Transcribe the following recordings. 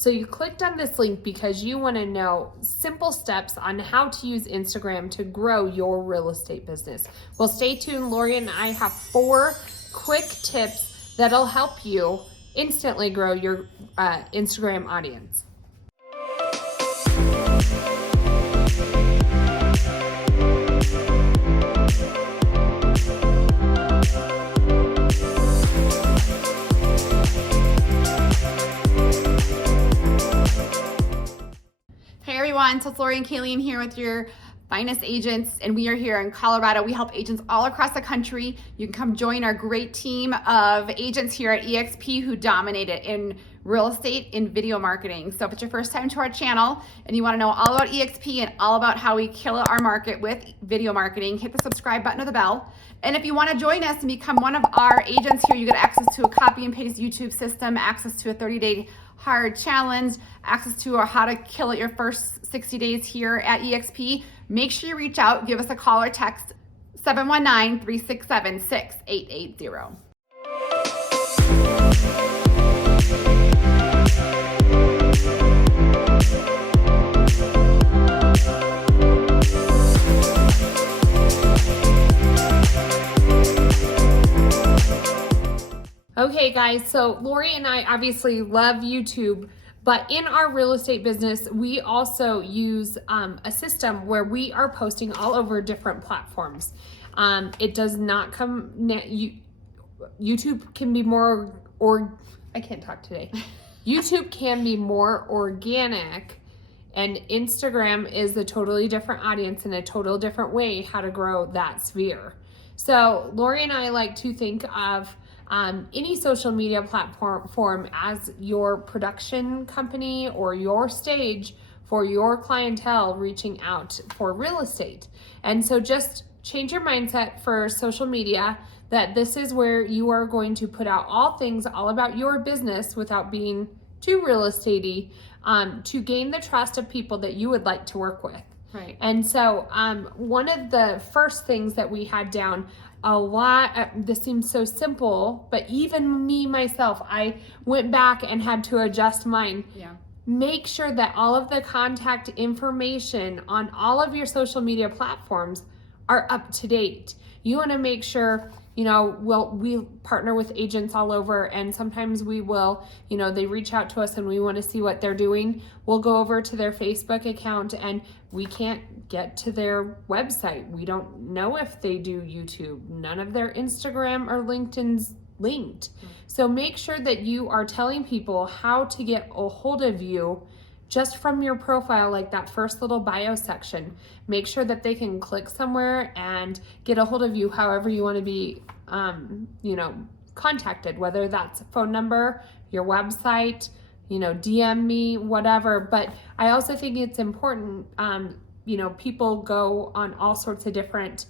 So you clicked on this link because you want to know simple steps on how to use Instagram to grow your real estate business. Well, stay tuned. Lori and I have 4 quick tips that'll help you instantly grow your Instagram audience. Hey everyone, so it's Lori and Kayleen here with your finest agents, and we are here in Colorado. We help agents all across the country. You can come join our great team of agents here at EXP who dominate it in real estate and video marketing. So if it's your first time to our channel and you want to know all about EXP and all about how we kill our market with video marketing, hit the subscribe button or the bell. And if you want to join us and become one of our agents here, you get access to a copy and paste YouTube system, access to a 30-day hard challenge, access to how to kill it your first 60 days here at EXP. Make sure you reach out, give us a call or text 719-367-6880. Okay guys, so Lori and I obviously love YouTube, but in our real estate business, we also use a system where we are posting all over different platforms. It does not come, YouTube can be more, I can't talk today. YouTube can be more organic, and Instagram is a totally different audience and a total different way how to grow that sphere. So Lori and I like to think of any social media platform as your production company or your stage for your clientele reaching out for real estate. And so just change your mindset for social media, that this is where you are going to put out all things all about your business without being too real estate-y, to gain the trust of people that you would like to work with. Right. And so one of the first things that we had down a lot, this seems so simple, but even me myself, I went back and had to adjust mine. Yeah. Make sure that all of the contact information on all of your social media platforms are up to date. You want to make sure, we partner with agents all over, and sometimes we will, they reach out to us and we want to see what they're doing. We'll go over to their Facebook account and we can't get to their website. We don't know if they do YouTube. None of their Instagram or LinkedIn's linked. So make sure that you are telling people how to get a hold of you just from your profile, like that first little bio section. Make sure that they can click somewhere and get a hold of you however you want to be, contacted, whether that's a phone number, your website, DM me, whatever. But I also think it's important, people go on all sorts of different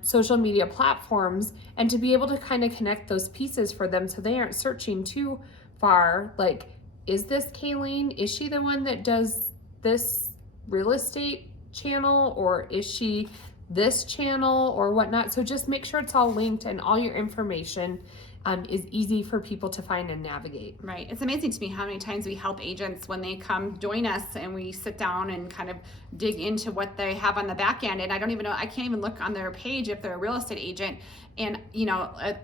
social media platforms, and to be able to kind of connect those pieces for them so they aren't searching too far, like, is this Kayleen? Is she the one that does this real estate channel, or is she this channel or whatnot? So just make sure it's all linked and all your information is easy for people to find and navigate. Right. It's amazing to me how many times we help agents when they come join us and we sit down and kind of dig into what they have on the back end. And I can't even look on their page if they're a real estate agent, and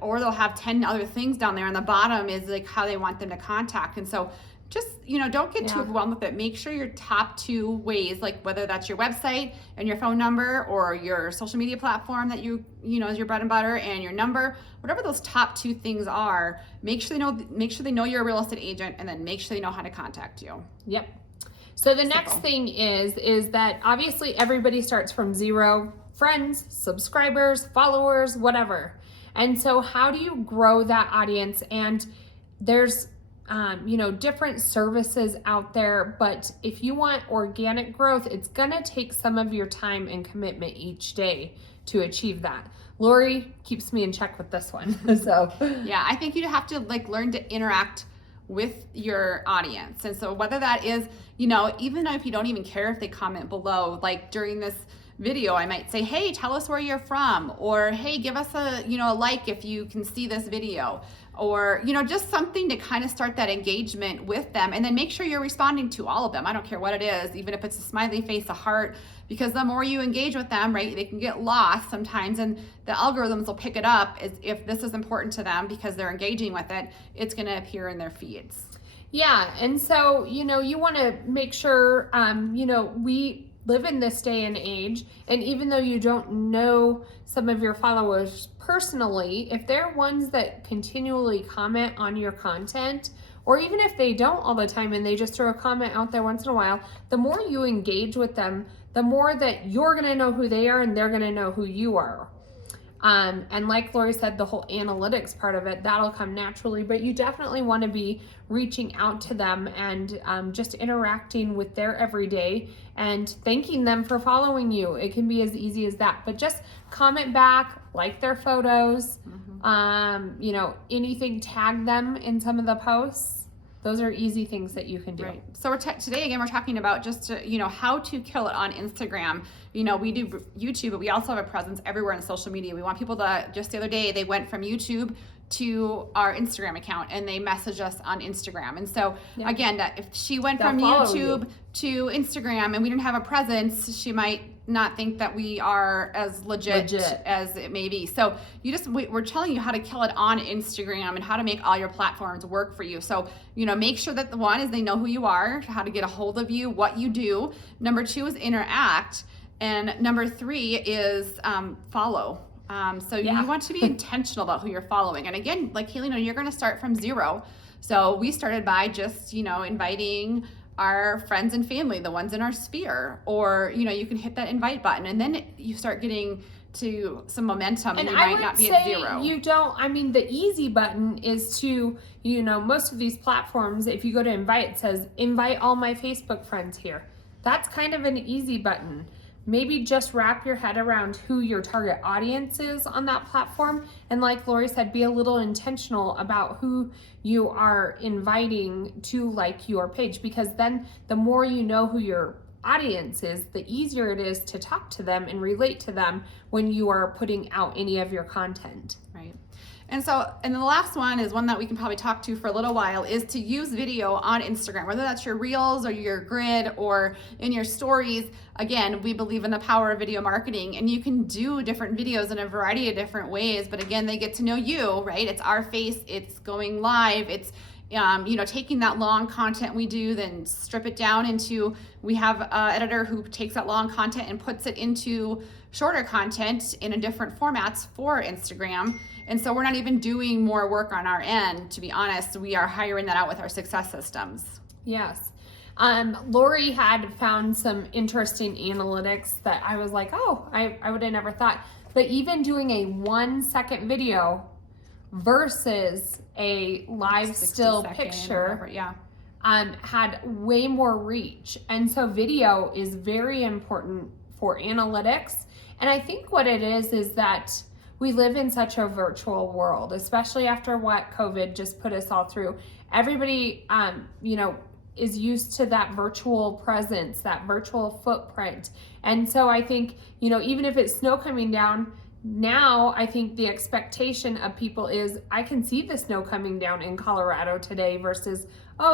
or they'll have 10 other things down there, and the bottom is like how they want them to contact. And so just, don't get too overwhelmed with it. Make sure your top 2 ways, like whether that's your website and your phone number, or your social media platform that is your bread and butter, and your number, whatever those top 2 things are, make sure they know you're a real estate agent, and then make sure they know how to contact you. Yep. So the next thing is that obviously everybody starts from 0 friends, subscribers, followers, whatever. And so how do you grow that audience? And there's different services out there, but if you want organic growth, it's gonna take some of your time and commitment each day to achieve that. Lori keeps me in check with this one. So yeah, I think you have to learn to interact with your audience. And so whether that is, even if you don't even care if they comment below, like during this video, I might say, hey, tell us where you're from, or hey, give us a, a like if you can see this video, or, just something to kind of start that engagement with them. And then make sure you're responding to all of them. I don't care what it is, even if it's a smiley face, a heart, because the more you engage with them, right, they can get lost sometimes, and the algorithms will pick it up as if this is important to them because they're engaging with it, it's going to appear in their feeds. Yeah, and so, you want to make sure, we live in this day and age, and even though you don't know some of your followers personally, if they're ones that continually comment on your content, or even if they don't all the time and they just throw a comment out there once in a while, the more you engage with them, the more that you're going to know who they are and they're going to know who you are. And like Lori said, the whole analytics part of it, that'll come naturally, but you definitely want to be reaching out to them and just interacting with their everyday and thanking them for following you. It can be as easy as that, but just comment back, like their photos, anything, tag them in some of the posts. Those are easy things that you can do. Right. So today, again, we're talking about just, how to kill it on Instagram. We do YouTube, but we also have a presence everywhere in social media. We want people to, just the other day, they went from YouTube to our Instagram account and they messaged us on Instagram. And so again, if she went from YouTube to Instagram and we didn't have a presence, she might not think that we are as legit as it may be. So we're telling you how to kill it on Instagram and how to make all your platforms work for you. So, make sure that the one is they know who you are, how to get a hold of you, what you do. Number 2 is interact. And number 3 is follow. You want to be intentional about who you're following. And again, like Kaylee, you're going to start from 0. So we started by just, inviting our friends and family, the ones in our sphere, or, you can hit that invite button and then you start getting to some momentum and you might not be at 0. The easy button is to, most of these platforms, if you go to invite, it says invite all my Facebook friends here. That's kind of an easy button. Maybe just wrap your head around who your target audience is on that platform. And like Lori said, be a little intentional about who you are inviting to like your page, because then the more you know who your audience is, the easier it is to talk to them and relate to them when you are putting out any of your content. Right. And the last one is one that we can probably talk to for a little while, is to use video on Instagram, whether that's your reels or your grid or in your stories. Again, we believe in the power of video marketing, and you can do different videos in a variety of different ways. But again, they get to know you, right? It's our face, it's going live, it's taking that long content we do, then strip it down into, we have an editor who takes that long content and puts it into shorter content in different formats for Instagram. And so we're not even doing more work on our end, to be honest. We are hiring that out with our success systems. Yes. Lori had found some interesting analytics that I was like, I would have never thought. But even doing a 1-second video versus a live still picture had way more reach. And so video is very important for analytics. And I think what it is that we live in such a virtual world, especially after what COVID just put us all through. Everybody, is used to that virtual presence, that virtual footprint. And so I think, even if it's snow coming down, now I think the expectation of people is, I can see the snow coming down in Colorado today versus,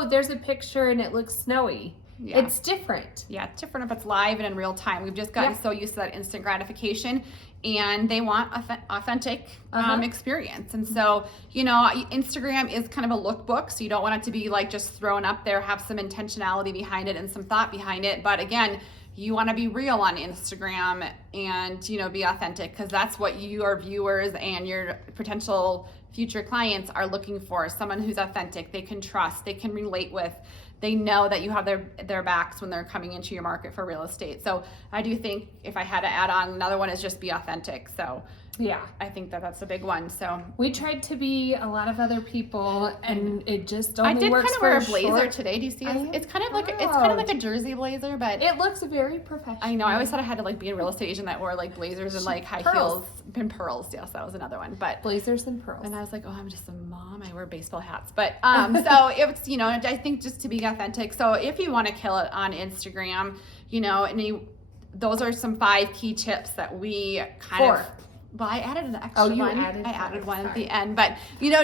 there's a picture and it looks snowy. Yeah. It's different. Yeah, it's different if it's live and in real time. We've just gotten so used to that instant gratification, and they want authentic experience. And so, Instagram is kind of a lookbook, so you don't want it to be like just thrown up there, have some intentionality behind it and some thought behind it. But again, you want to be real on Instagram and, be authentic, because that's what your viewers and your potential future clients are looking for. Someone who's authentic, they can trust, they can relate with. They know that you have their backs when they're coming into your market for real estate. So I do think if I had to add on, another one is just be authentic. So yeah, I think that's a big one. So we tried to be a lot of other people, and it just only works for I did kind of wear a blazer today. Do you see it? It's kind of like a jersey blazer, but it looks very professional. I know. I always thought I had to be a real estate agent that wore blazers and high heels and pearls. Yes, that was another one. But blazers and pearls. And I was like, I'm just a mom. I wear baseball hats. But so it's I think just to be authentic. So if you want to kill it on Instagram, and those are some 5 key tips that we kind 4. of. Well, I added an extra you one. added I added one at sorry. the end, but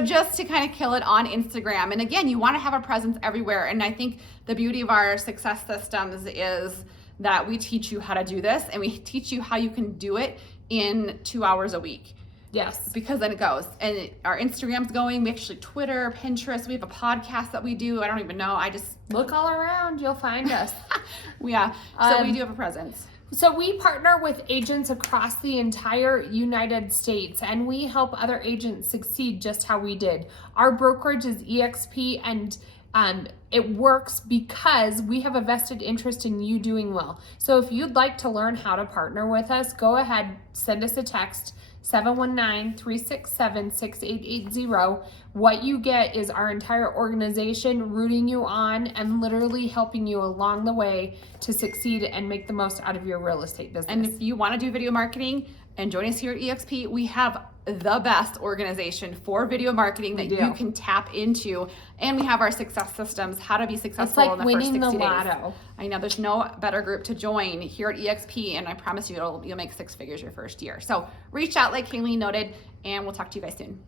just to kind of kill it on Instagram. And again, you want to have a presence everywhere. And I think the beauty of our success systems is that we teach you how to do this, and we teach you how you can do it in 2 hours a week. Yes. Because then it goes. And our Instagram's going. We actually Twitter, Pinterest. We have a podcast that we do. I don't even know. I just Look all around. You'll find us. yeah. So we do have a presence. So we partner with agents across the entire United States, and we help other agents succeed just how we did. Our brokerage is EXP, and it works because we have a vested interest in you doing well. So if you'd like to learn how to partner with us, go ahead, send us a text, 719-367-6880. What you get is our entire organization rooting you on and literally helping you along the way to succeed and make the most out of your real estate business. And if you want to do video marketing and join us here at EXP, we have the best organization for video marketing that you can tap into. And we have our success systems, how to be successful in the first 60 days. Lotto. I know there's no better group to join here at EXP, and I promise you you'll make 6 figures your first year. So reach out like Kayleen noted, and we'll talk to you guys soon.